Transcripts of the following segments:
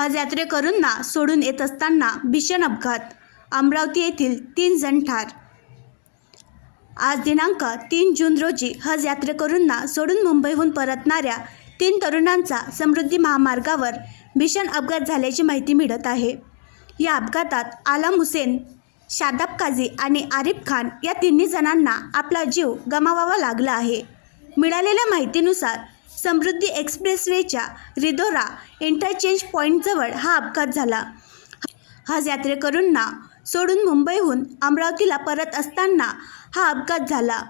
हज यात्रेकरूंना सोडून येत असताना भीषण अपघात, अमरावती येथील 3 जण ठार। आज दिनांक 3 जून रोजी हज यात्रेकरूंना सोडून मुंबईहून परतणाऱ्या 3 तरुणांचा समृद्धी महामार्गावर भीषण अपघात झाल्याची माहिती मिळत आहे। या अपघातात आलम हुसेन, शादाब काझी आणि आरिफ खान या तिन्ही जणांना आपला जीव गमावावा लागला आहे। मिळालेल्या माहितीनुसार समृद्धी एक्सप्रेसवेच्या रिधोरा इंटरचेंज पॉईंटजवळ हा अपघात झाला। हज यात्रेकरूंना सोडून मुंबईहून अमरावतीला परत असताना हा अपघात झाला।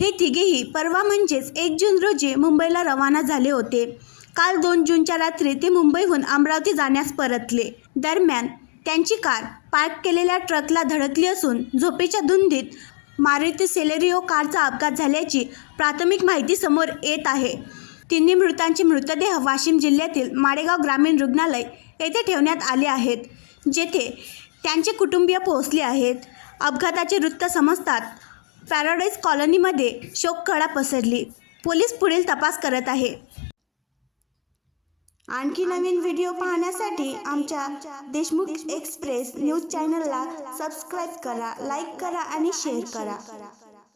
हे तिघेही परवा म्हणजेच 1 जून रोजी मुंबईला रवाना झाले होते। काल 2 जूनच्या रात्री ते मुंबईहून अमरावती जाण्यास परतले। दरम्यान त्यांची कार पार्क केलेल्या ट्रकला धडकली असून झोपेच्या धुंदीत मारुती सेलेरिओ कारचा अपघात झाल्याची प्राथमिक माहिती समोर येत आहे। तिन्ही मृतांचे मृतदेह वाशिम जिल्ह्यातील माडेगाव ग्रामीण रुग्णालय येथे ठेवण्यात आले आहेत, जेथे त्यांचे कुटुंबीय पोहोचले आहेत। अपघाताचे वृत्त समजताच पॅराडाईज कॉलनीमध्ये शोककळा पसरली। पोलीस पुढील तपास करत आहे। आणखी नवीन व्हिडिओ पाहण्यासाठी आमच्या देशमुख एक्सप्रेस न्यूज चॅनलला सबस्क्राईब करा, लाईक करा आणि शेअर करा।